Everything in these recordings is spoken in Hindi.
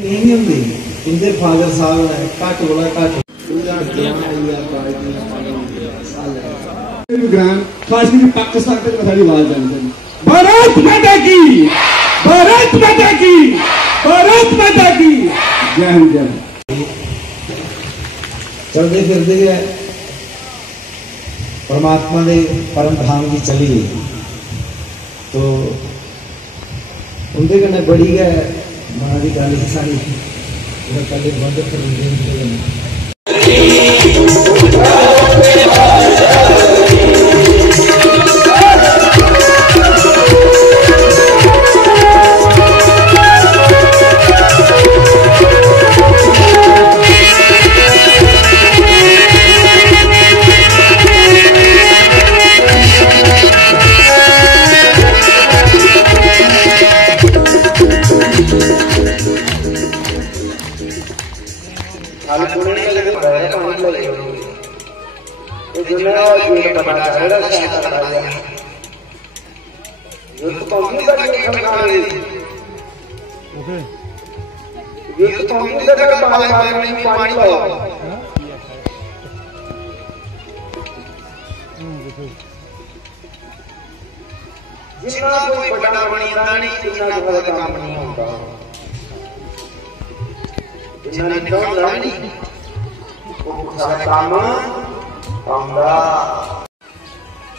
नहीं होंगी इनके फादर साहब है घट बोला घट पाकिस्तान पे सारी आवाज जानी भारत माता की भारत माता की भारत माता की जय हिंद जय। चलते फिरते है परमात्मा के परम धाम की चली तो उनके कन्नै बड़ी गै मां की गल सारी पहले बंद कर जिन्ना कोई बड़ा बनी जाता नहीं जिन्ना कोई काम नहीं होता जिन्ना निकलता नहीं वो सारा काम होता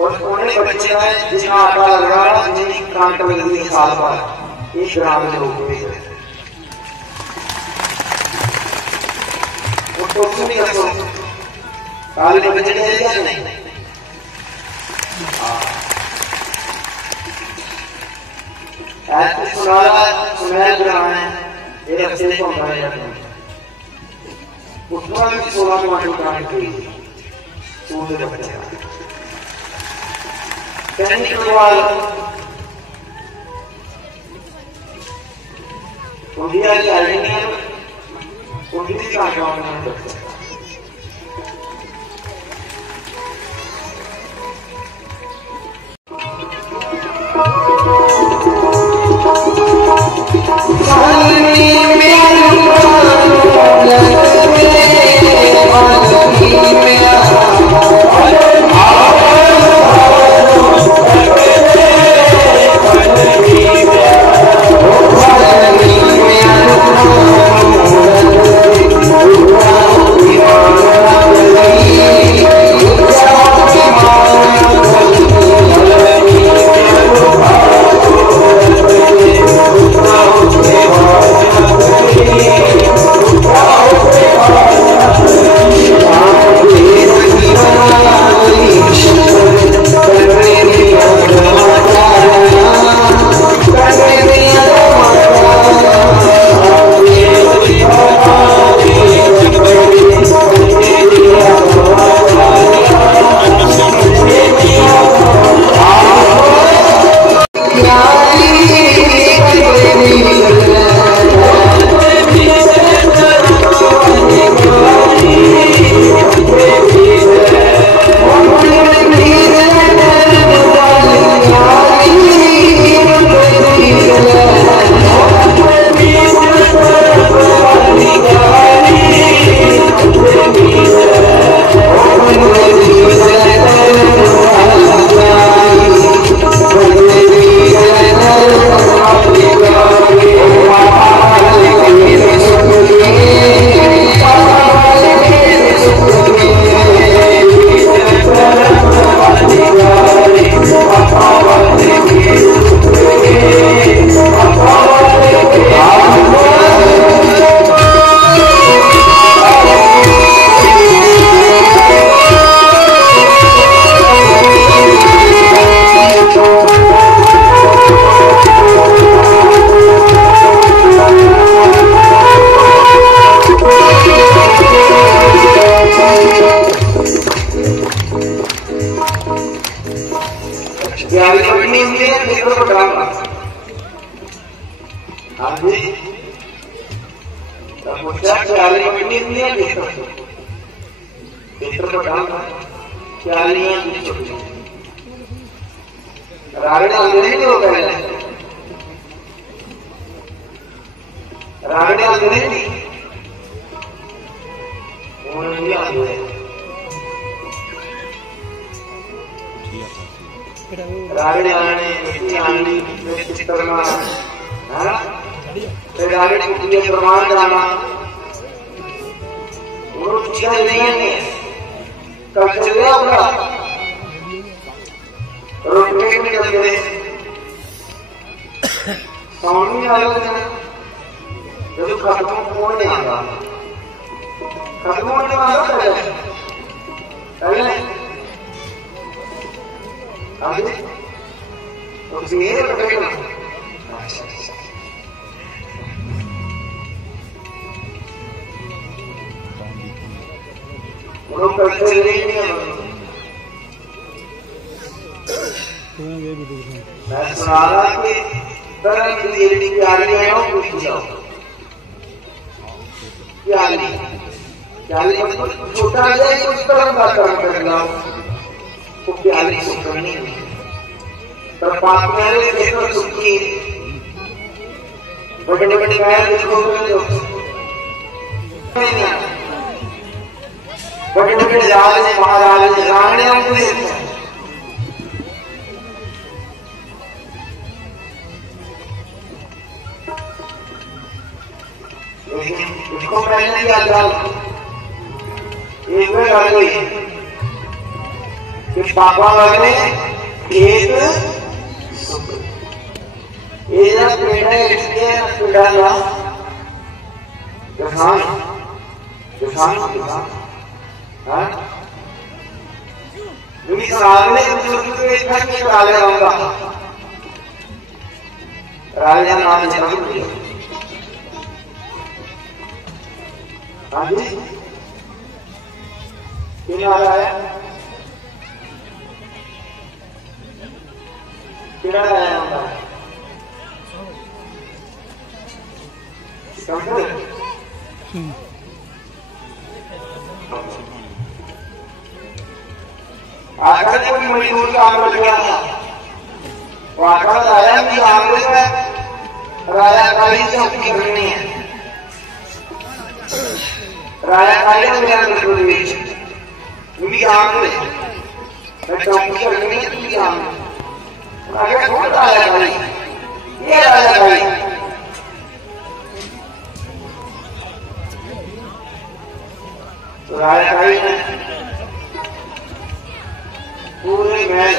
और उन्हें बच्चे ने जिन्ना आटा लगा जिन्नी क्रांत लगी साल बाद एक ग्राम में लोग हुए वो तो नहीं कर सकते काले बच्चे ने या नहीं ऐसे सुनाया ग्राम है ये अच्छे से होता है उसमें भी 16 टमाटर काट के सूद के बच्चे कहने के बाद उन्हीं आज आएंगे उन्हीं का काम नहीं करते रागड़े आते नहीं उन्होंने भी आते हैं रागड़े आने मिट्टी आनी चित्रना है फिर रागड़े कुटिया प्रमाण जाना वो चीजें नहीं है कल्चर है अपना रोटी में करते हैं साउंड नहीं आ रहा है जब खत्म होने आया खत्म होने वाला है आगे तो ये लगेगा वो करते नहीं है मैं सुना रहा कि तरह की लेडी की आली है वो पूछ जाओ प्याली मतलब छोटा आ जाए कुछ तरह का काम कर लाओ वो प्याली को करनी है पर पाप प्याले देखो सुखी बड़े बड़े प्याले देखो बड़े बड़े राजे महाराजे राणे हमको देखते हैं लेकिन उसको मैंने दिया जाल एक में डाल गई कि पापा वाले एक ये पेड़ है इसके पेड़ा ना किसान किसान किसान हाँ क्योंकि सामने कुछ एक घर के डाले रहूंगा राजा नाम जरूर दिया हाँ जी क्यों आ रहा है क्यों आ रहा है आकर कोई मजदूर का आम लग गया था वो आकर आया कि आमले में राजा काली से हत्या करनी है राजा काली ने मेरा बिल्कुल बीच क्योंकि आमले मैं चौकी करनी है क्योंकि आमले आगे कौन राजा काली ये राजा काली तो राजा काली ने पूरे महल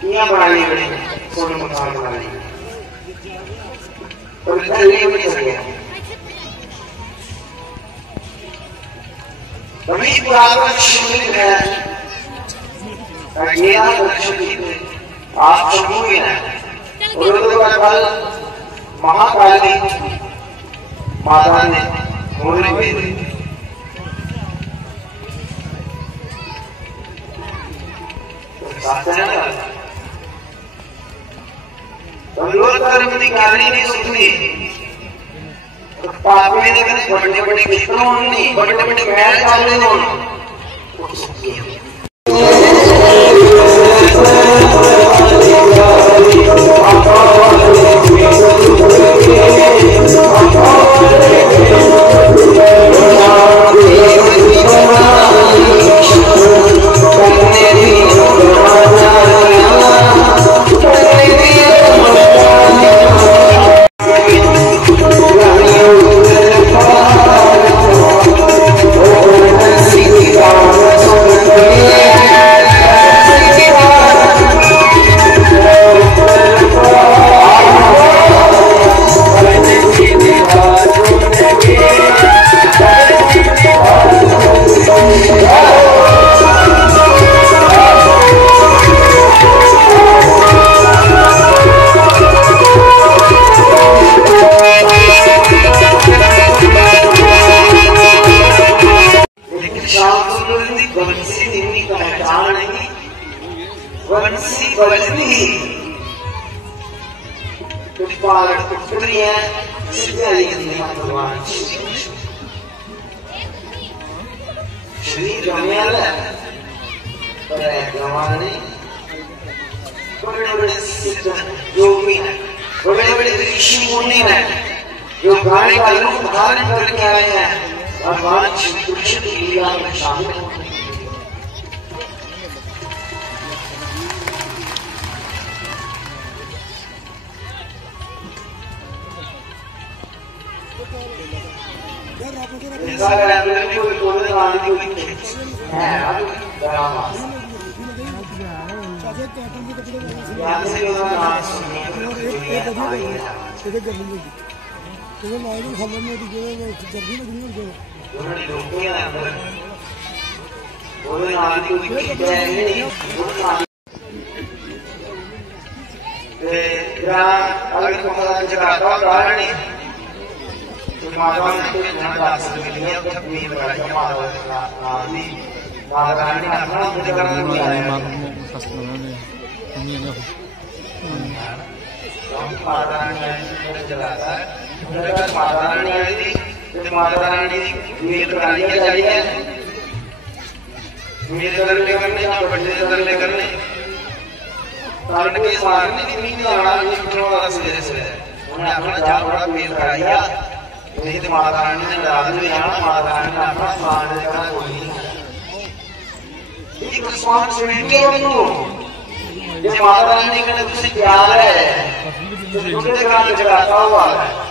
किया बनानी पड़ी सोने मकान बनानी और दिल्ली में चल गया तभी पुराना शिवलिंग है अज्ञा दक्षिण आप समूह है और उनके बाद महाकाली माता ने होने भेजी नहीं सुनती पापी ने बड़े बड़े किस्मों नहीं बड़े बड़े महल चालू श्री रमयाल बड़े बड़े योगी हैं बड़े बड़े ऋषि मुनि हैं जो गाने का रूप धारण करके आए हैं भगवान श्री कृष्ण की लीला में शामिल होते हैं। माता ने दास के लिए अपनी माता रानी ने अपना मुझे करना दिया है माता रानी ने चलाता है माता रानी आई थी तो माता रानी मेरे करानियां जारी है मेरे दरले करने या बड़े दरले करने कारण के सारने की मीन आना नहीं उठने वाला सिरे से उन्हें अपना जा बड़ा पेड़ कराया नहीं तो माता रानी ने रात में जाना माता रानी ने अपना स्वान करना कोई नहीं एक स्वान सुन के उनको जब माता रानी ने कहना तुझसे प्यार है तुझे काम चलाता हुआ है